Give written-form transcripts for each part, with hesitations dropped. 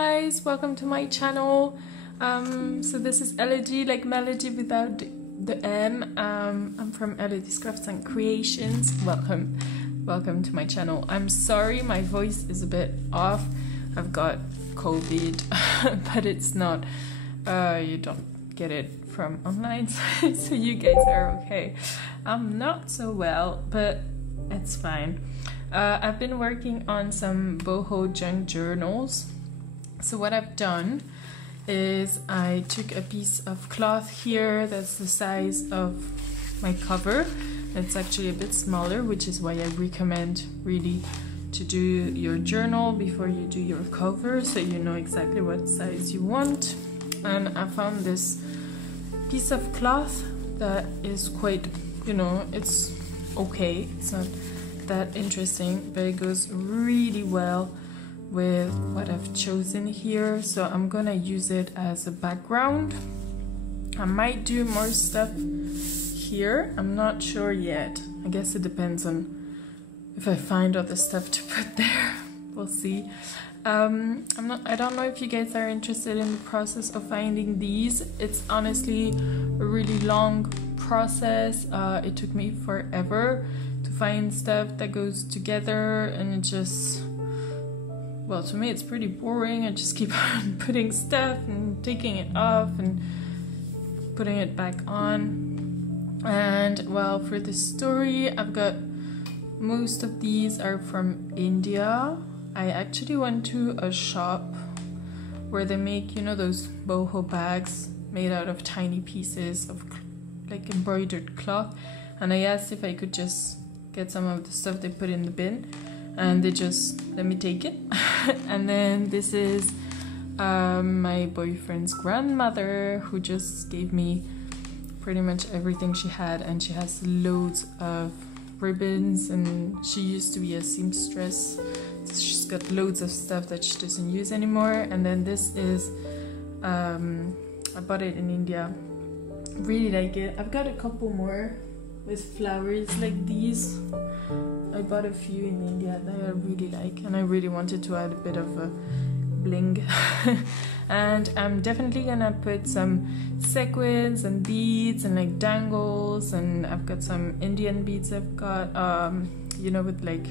Guys, welcome to my channel. So this is Elodie, like melody without the M. I'm from Elodie's Crafts and Creations. Welcome to my channel. I'm sorry my voice is a bit off. I've got COVID, but it's not, you don't get it from online, so you guys are okay. I'm not so well, but it's fine. I've been working on some Boho Junk Journals. So what I've done is I took a piece of cloth here that's the size of my cover. It's actually a bit smaller, which is why I recommend really to do your journal before you do your cover, so you know exactly what size you want. And I found this piece of cloth that is quite, you know, it's okay, it's not that interesting, but it goes really well with what I've chosen here, so I'm gonna use it as a background. I might do more stuff here, I'm not sure yet. I guess it depends on if I find other stuff to put there. We'll see. I don't know if you guys are interested in the process of finding these. It's honestly a really long process. It took me forever to find stuff that goes together, and it just, well, to me it's pretty boring. I just keep on putting stuff and taking it off and putting it back on. And well, for the story, I've got most of these are from India. I actually went to a shop where they make, you know, those boho bags made out of tiny pieces of like embroidered cloth, and I asked if I could just get some of the stuff they put in the bin, and they just let me take it. And then this is my boyfriend's grandmother, who just gave me pretty much everything she had, and she has loads of ribbons, and she used to be a seamstress, so she's got loads of stuff that she doesn't use anymore. And then this is I bought it in India, really like it. I've got a couple more with flowers like these. I bought a few in India that I really like, and I really wanted to add a bit of a bling. And I'm definitely gonna put some sequins and beads and like dangles, and I've got some Indian beads I've got, you know, with like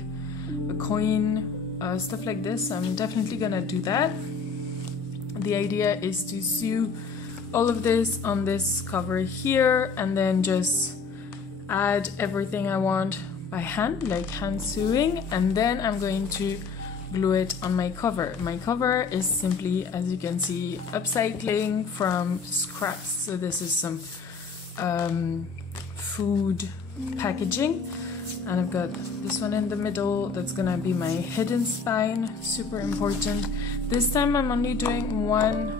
a coin, stuff like this. I'm definitely gonna do that. The idea is to sew all of this on this cover here, and then just add everything I want by hand, like hand sewing, and then I'm going to glue it on my cover. My cover is simply, as you can see, upcycling from scraps. So this is some food packaging, and I've got this one in the middle that's gonna be my hidden spine, super important. This time I'm only doing one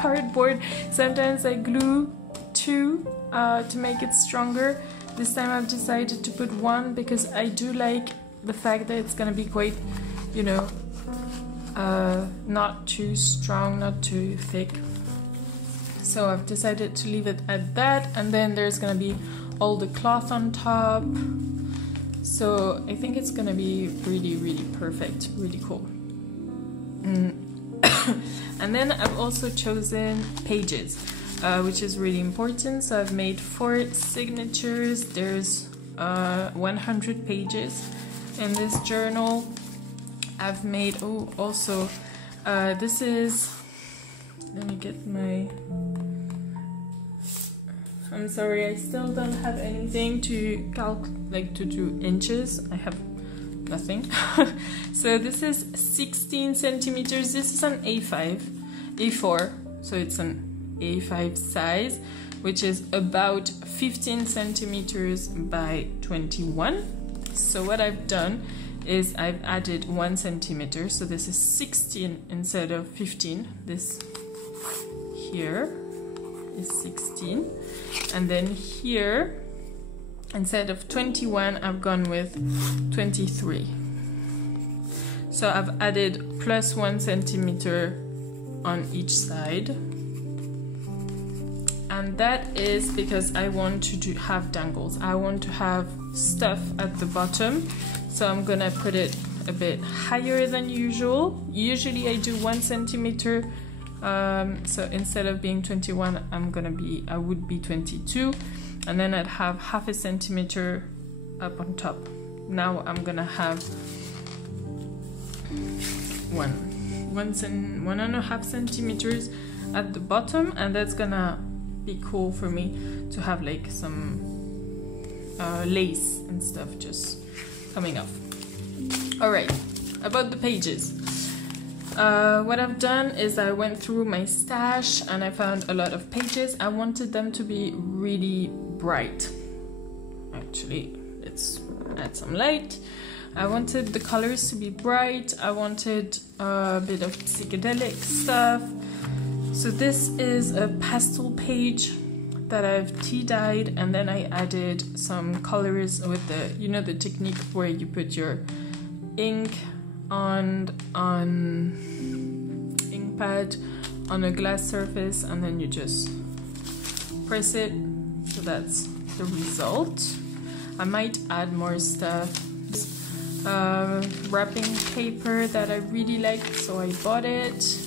cardboard. Sometimes I glue two to make it stronger. This time I've decided to put one because I do like the fact that it's gonna be quite, you know, not too strong, not too thick. So I've decided to leave it at that, and then there's gonna be all the cloth on top. So I think it's gonna be really, really perfect, really cool. And then I've also chosen pages, which is really important. So I've made 4 signatures. There's 100 pages in this journal. I've made, oh, also, this is, let me get my, I'm sorry, I still don't have anything to like to do inches. I have nothing. So this is 16 centimeters. This is an A4, so it's an A5 size, which is about 15 centimeters by 21. So what I've done is I've added 1 centimeter, so this is 16 instead of 15. This here is 16, and then here, instead of 21, I've gone with 23. So I've added plus 1 centimeter on each side. and that is because I want to have dangles. I want to have stuff at the bottom, so I'm gonna put it a bit higher than usual. Usually I do 1 centimeter, so instead of being 21, I would be 22, and then I'd have half a centimeter up on top. Now I'm gonna have 1.5 centimeters at the bottom, and that's gonna be cool for me to have like some lace and stuff just coming off. Alright, about the pages. What I've done is I went through my stash and I found a lot of pages. I wanted them to be really bright. Actually, let's add some light. I wanted the colors to be bright. I wanted a bit of psychedelic stuff. So this is a pastel page that I've tea dyed, and then I added some colors with the, you know, the technique where you put your ink on ink pad on a glass surface and then you just press it. So that's the result. I might add more stuff. Wrapping paper that I really liked, so I bought it.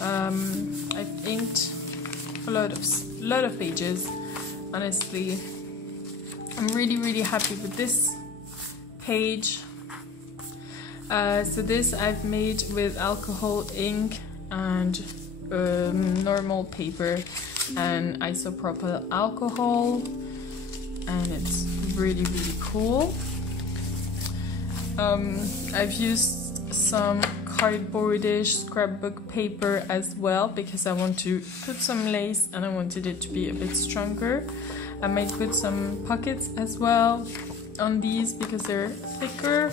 I've inked a lot of pages. Honestly, I'm really happy with this page. So this I've made with alcohol ink and normal paper and isopropyl alcohol, and it's really cool. I've used some cardboardish scrapbook paper as well because I want to put some lace and I wanted it to be a bit stronger. I might put some pockets as well on these because they're thicker.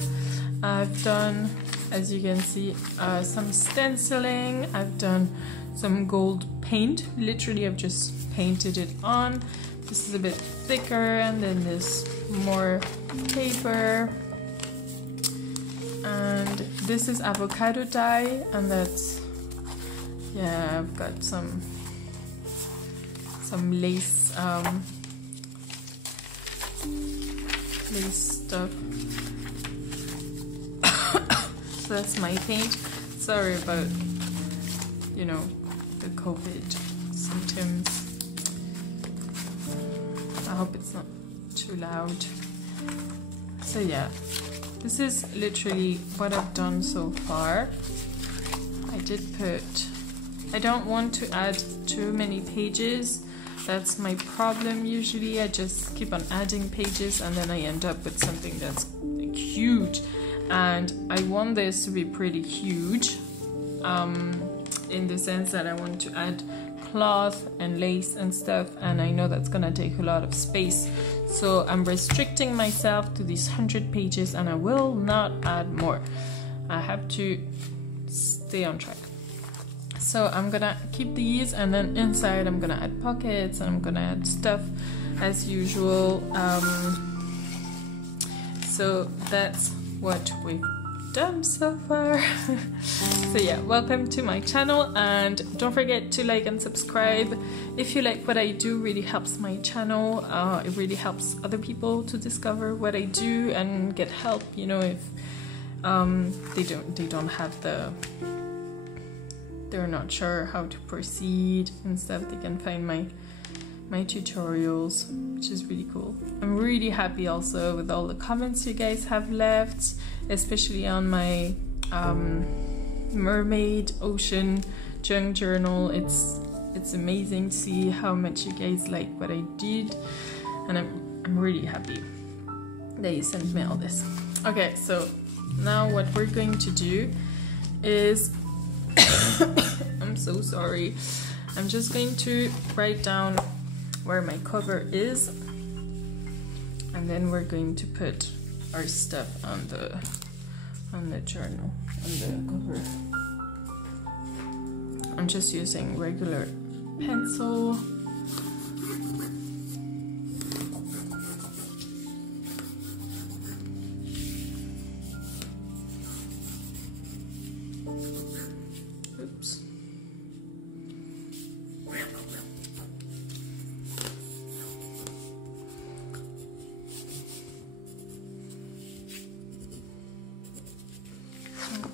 I've done, as you can see, some stenciling. I've done some gold paint. Literally, I've just painted it on. This is a bit thicker, and then this more paper. And this is avocado dye, and that's, yeah, I've got some lace lace stuff. So that's my paint. Sorry about, you know, the COVID symptoms. I hope it's not too loud. So yeah, this is literally what I've done so far. I don't want to add too many pages. That's my problem usually. I just keep on adding pages and then I end up with something that's like huge. And I want this to be pretty huge, in the sense that I want to add cloth and lace and stuff, and I know that's gonna take a lot of space. So I'm restricting myself to these 100 pages and I will not add more. I have to stay on track. So I'm gonna keep these, and then inside I'm gonna add pockets and I'm gonna add stuff as usual. So that's what we've done so far. So yeah, welcome to my channel, and don't forget to like and subscribe. If you like what I do, really helps my channel. It really helps other people to discover what I do and get help, you know, if they don't have they're not sure how to proceed and stuff. They can find my tutorials, which is really cool. I'm really happy also with all the comments you guys have left, especially on my mermaid ocean junk journal. It's amazing to see how much you guys like what I did, and I'm really happy that you sent me all this. Okay, so now what we're going to do is I'm so sorry. I'm just going to write down where my cover is, and then we're going to put our stuff on the journal, on the cover. I'm just using regular pencil. Oops.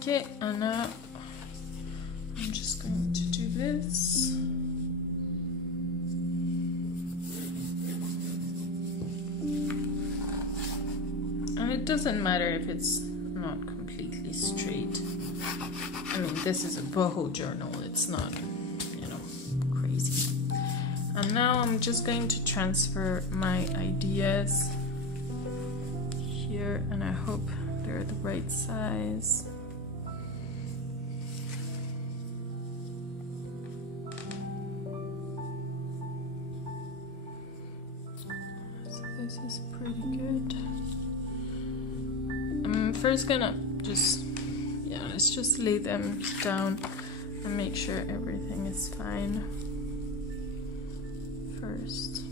Okay, and now I'm just going to do this. And it doesn't matter if it's not completely straight. I mean, this is a boho journal, it's not, you know, crazy. And now I'm just going to transfer my ideas here, and I hope they're the right size. So this is pretty good. I'm first gonna just, yeah, let's just lay them down and make sure everything is fine first.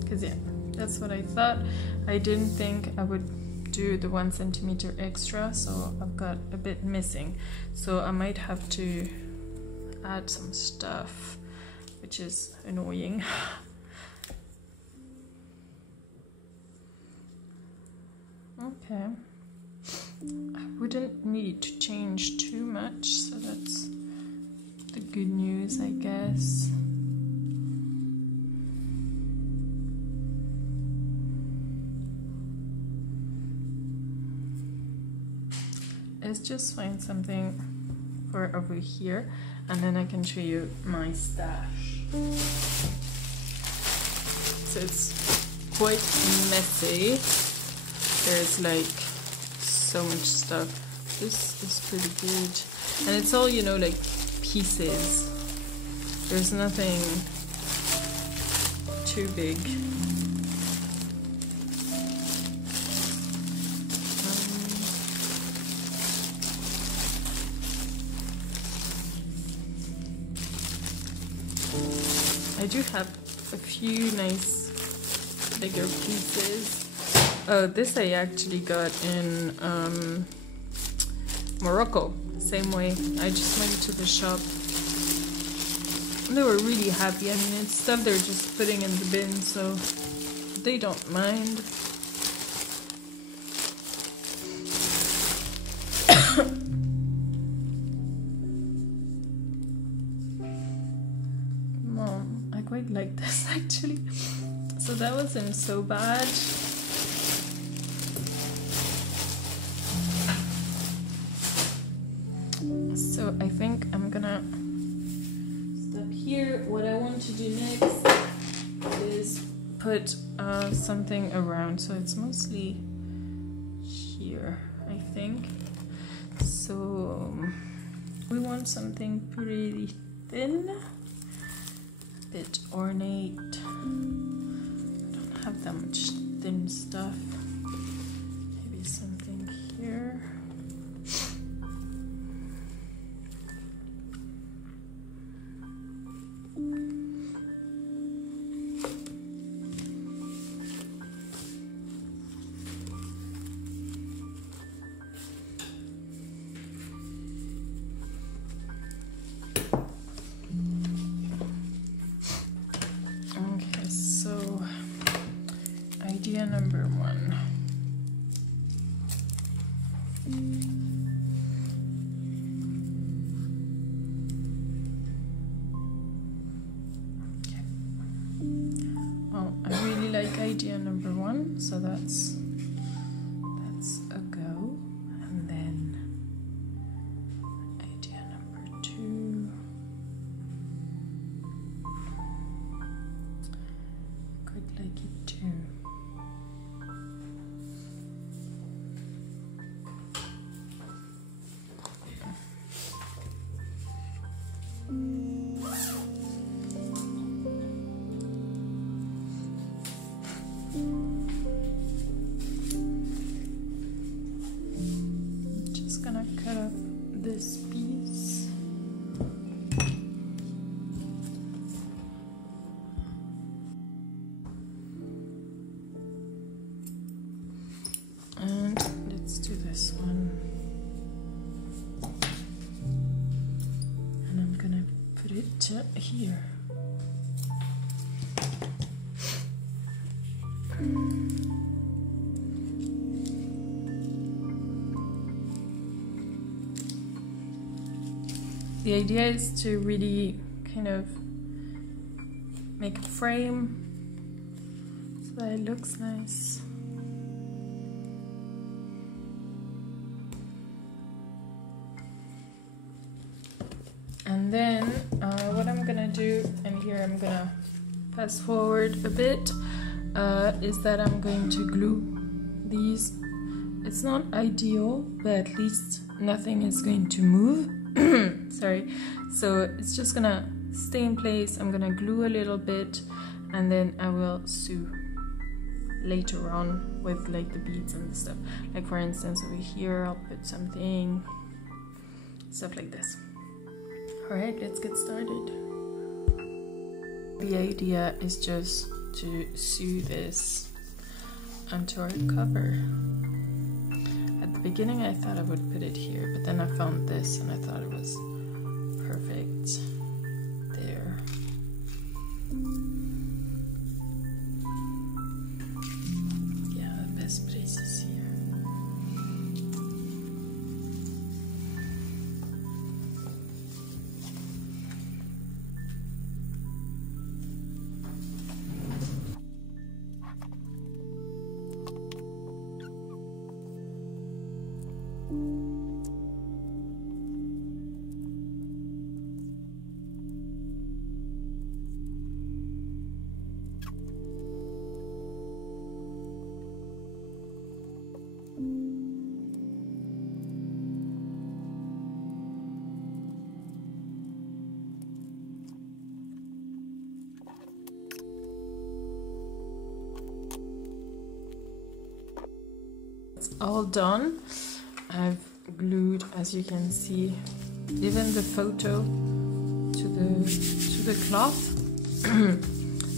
Because yeah, that's what I thought. I didn't think I would do the 1 centimeter extra, so I've got a bit missing. So I might have to add some stuff, which is annoying. Okay. I wouldn't need to change too much, so that's the good news, I guess. Let's just find something for over here, and then I can show you my stash. So it's quite messy. There's like so much stuff. This is pretty good, and it's all, you know, like pieces. There's nothing too big. I do have a few nice bigger pieces. Oh, this I actually got in Morocco. Same way. I just went to the shop. They were really happy. I mean, it's stuff they're just putting in the bin, so they don't mind. Mom, I quite like this actually. So that wasn't so bad. So I think I'm gonna stop here. What I want to do next is put something around. So it's mostly here, I think. So we want something pretty thin, a bit ornate. I don't have that much thin stuff. Maybe something here. Okay, so idea number 1. Okay. Well, I really like idea number 1, so that's a go. And then idea number 2. Quite like it too. Just gonna cut up this piece. And let's do this one. And I'm gonna put it here. The idea is to really kind of make a frame so that it looks nice. And then what I'm gonna do, and here I'm gonna fast forward a bit, is that I'm going to glue these. It's not ideal, but at least nothing is going to move. Sorry. So it's just gonna stay in place. I'm gonna glue a little bit, and then I will sew later on with like the beads and the stuff. Like for instance over here I'll put something, stuff like this. Alright, let's get started. The idea is just to sew this onto our cover. At the beginning I thought I would put it here, but then I found this and I thought it was perfect there. Yeah, the best place is here. It's all done. I've glued, as you can see, even the photo to the cloth.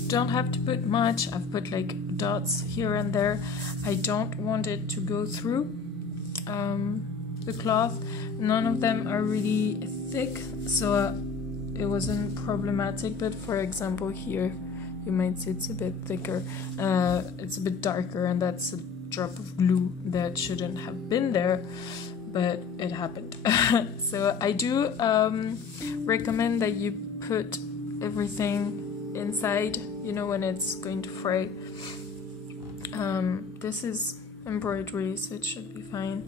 Don't have to put much. I've put like dots here and there. I don't want it to go through the cloth. None of them are really thick, so it wasn't problematic. But for example here, you might see it's a bit thicker. It's a bit darker, and that's a drop of glue that shouldn't have been there, but it happened. So I do recommend that you put everything inside, you know, when it's going to fray. This is embroidery, so it should be fine.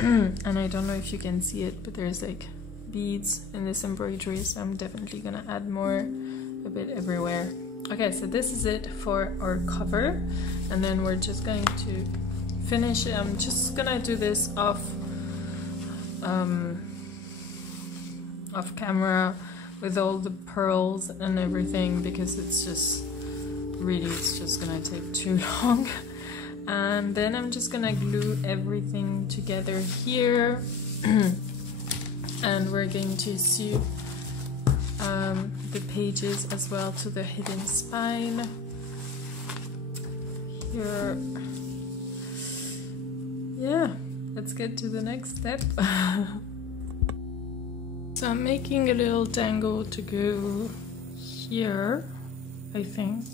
And I don't know if you can see it, but there's like beads in this embroidery, so I'm definitely gonna add more a bit everywhere. Okay, so this is it for our cover, and then we're just going to finish it. I'm just gonna do this off camera with all the pearls and everything, because it's just gonna take too long. And then I'm just gonna glue everything together here, and we're going to sew the pages as well to the hidden spine here. Yeah, let's get to the next step. So I'm making a little dangle to go here, I think.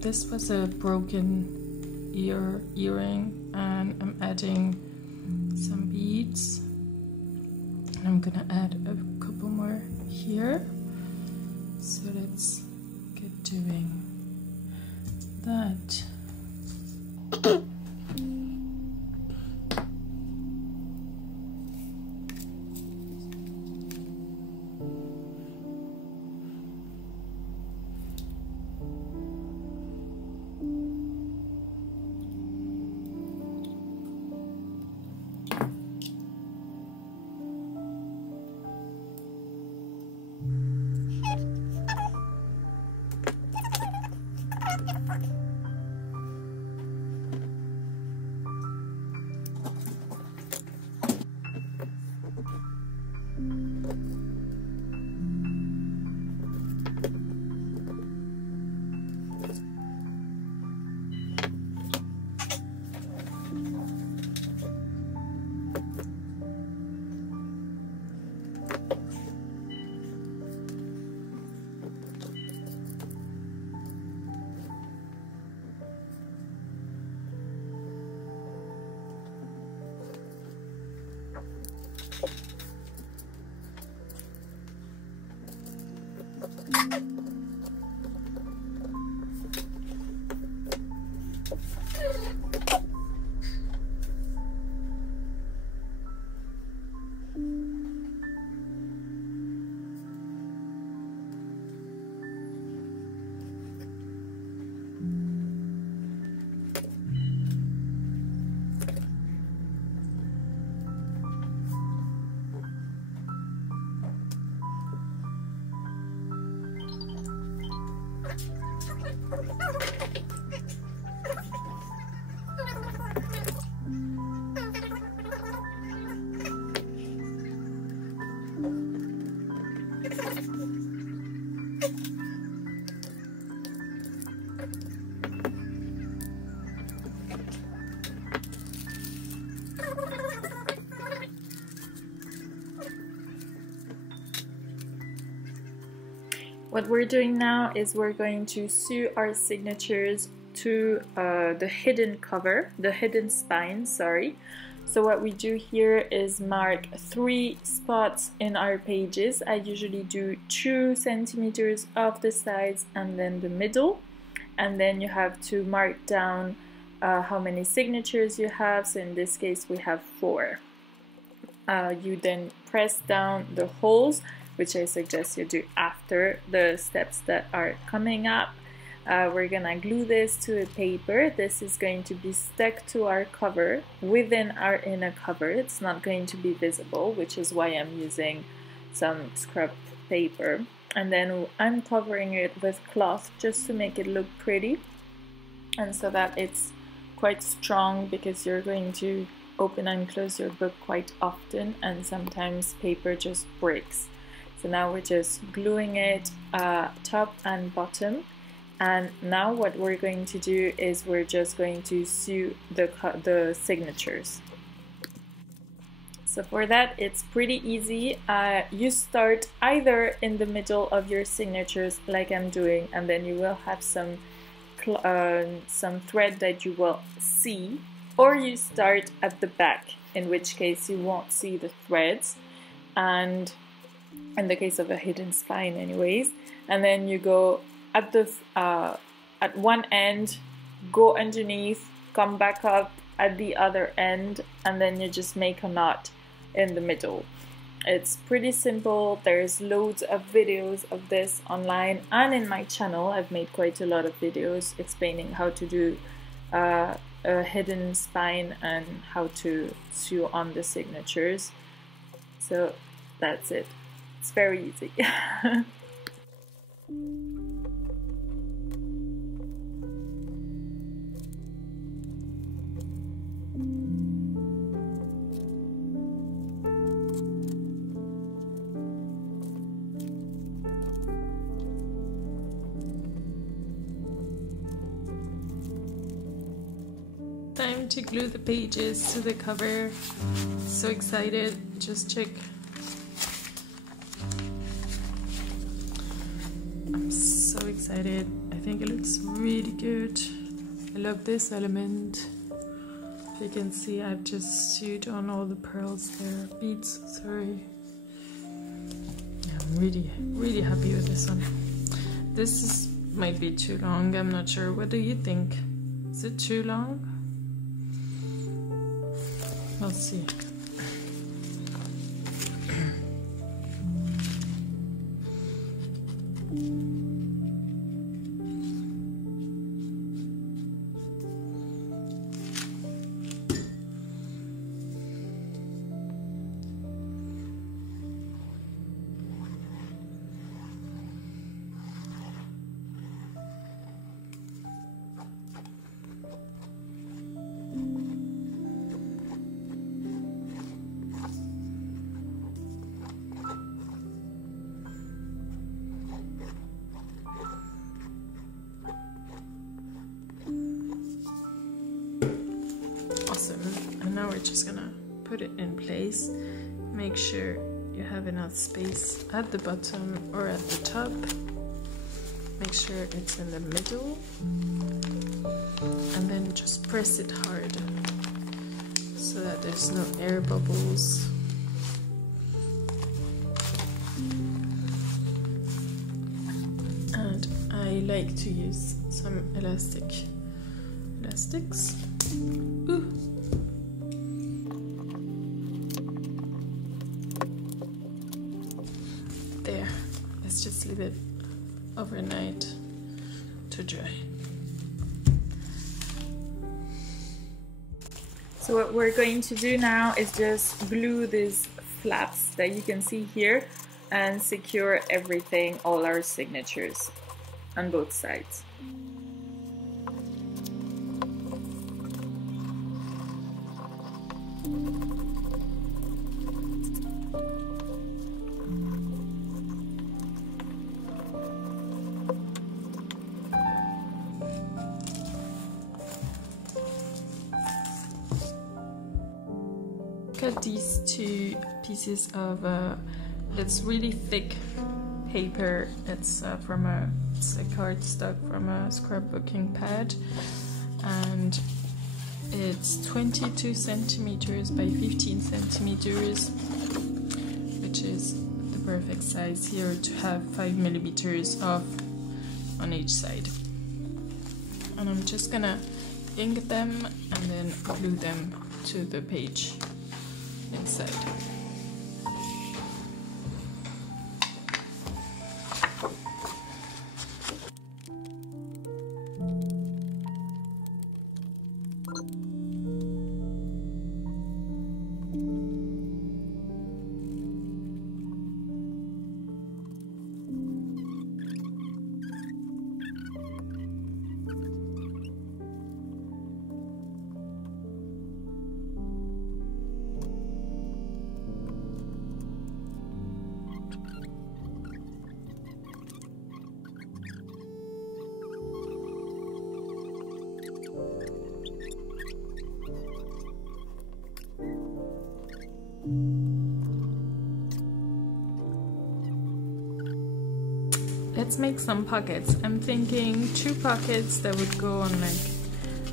This was a broken earring, and I'm adding some beads. And I'm gonna add a couple more here. So let's get doing that. What we're doing now is we're going to sew our signatures to the hidden cover, the hidden spine, sorry. So what we do here is mark 3 spots in our pages. I usually do 2 centimeters off the sides and then the middle. And then you have to mark down how many signatures you have. So in this case we have 4. You then press down the holes, which I suggest you do after the steps that are coming up. We're gonna glue this to a paper. This is going to be stuck to our cover within our inner cover. It's not going to be visible, which is why I'm using some scrap paper. And then I'm covering it with cloth just to make it look pretty and so that it's quite strong, because you're going to open and close your book quite often and sometimes paper just breaks. So now we're just gluing it top and bottom, and now what we're going to do is we're just going to sew the signatures. So for that it's pretty easy. You start either in the middle of your signatures like I'm doing, and then you will have some thread that you will see, or you start at the back, in which case you won't see the threads, and in the case of a hidden spine anyways, and then you go at the at one end, go underneath, come back up at the other end, and then you just make a knot in the middle. It's pretty simple. There's loads of videos of this online and in my channel. I've made quite a lot of videos explaining how to do a hidden spine and how to sew on the signatures. So that's it. It's very easy. Time to glue the pages to the cover. So excited. Just check. I'm so excited. I think it looks really good. I love this element. If you can see, I've just sewed on all the pearls there. Beads, sorry. Yeah, I'm really happy with this one. This might be too long. I'm not sure. What do you think? Is it too long? We'll see. And now we're just gonna put it in place. Make sure you have enough space at the bottom or at the top. Make sure it's in the middle, and then just press it hard so that there's no air bubbles. And I like to use some elastics. Ooh. There, let's just leave it overnight to dry. So what we're going to do now is just glue these flaps that you can see here and secure everything, all our signatures on both sides. cut these two pieces of it's really thick paper. It's a cardstock from a scrapbooking pad, and it's 22 centimeters by 15 centimeters, which is the perfect size here to have 5 millimeters off on each side. And I'm just gonna ink them and then glue them to the page inside. Let's make some pockets. I'm thinking 2 pockets that would go on like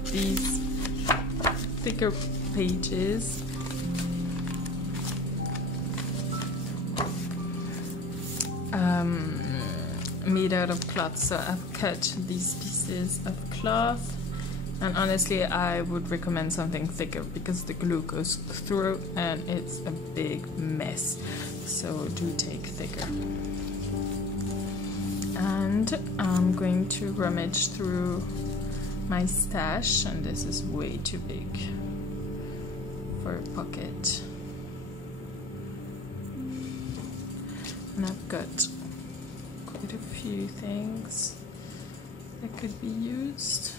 these thicker pages. Made out of cloth, so I've cut these pieces of cloth, and honestly I would recommend something thicker because the glue goes through and it's a big mess, so do take thicker. And I'm going to rummage through my stash, and this is way too big for a pocket. And I've got quite a few things that could be used.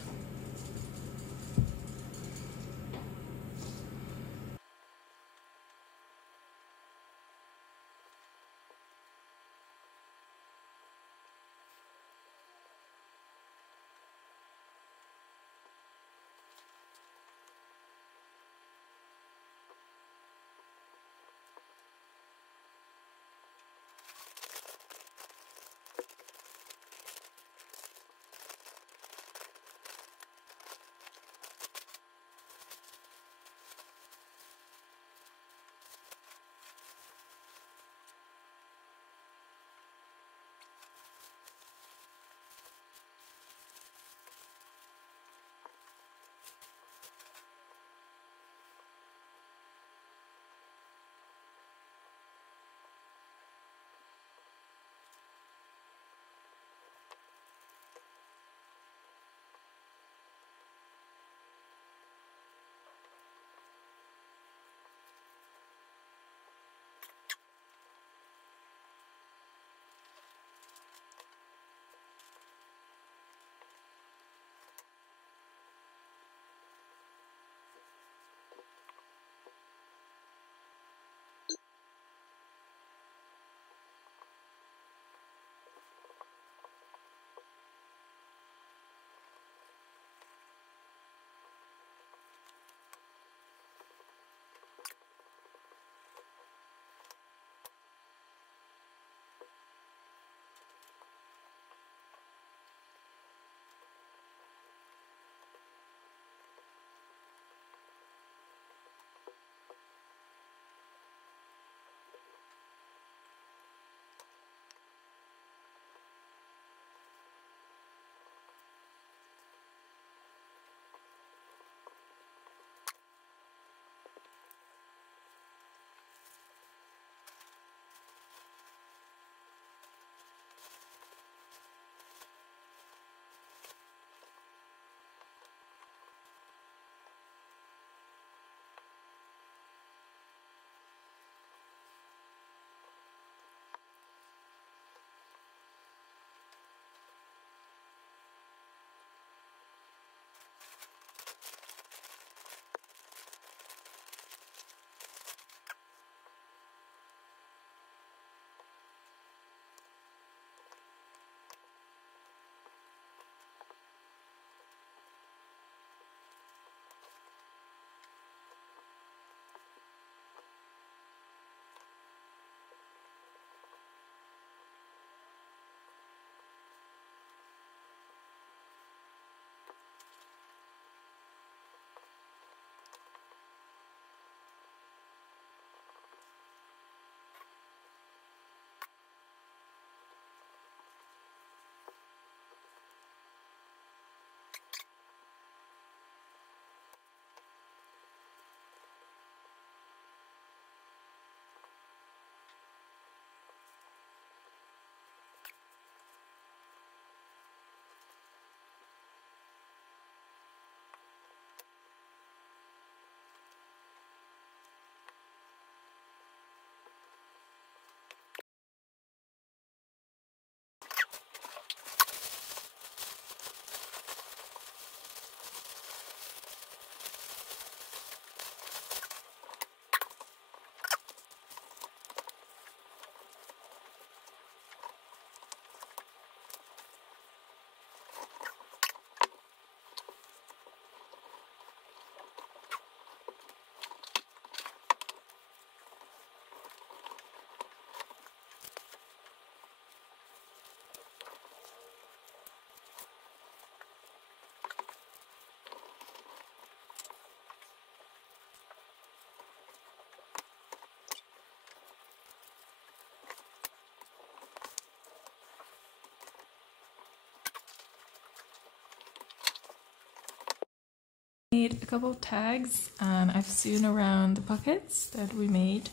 Made a couple of tags and I've sewn around the pockets that we made,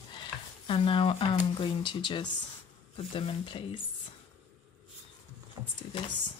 and now I'm going to just put them in place. Let's do this.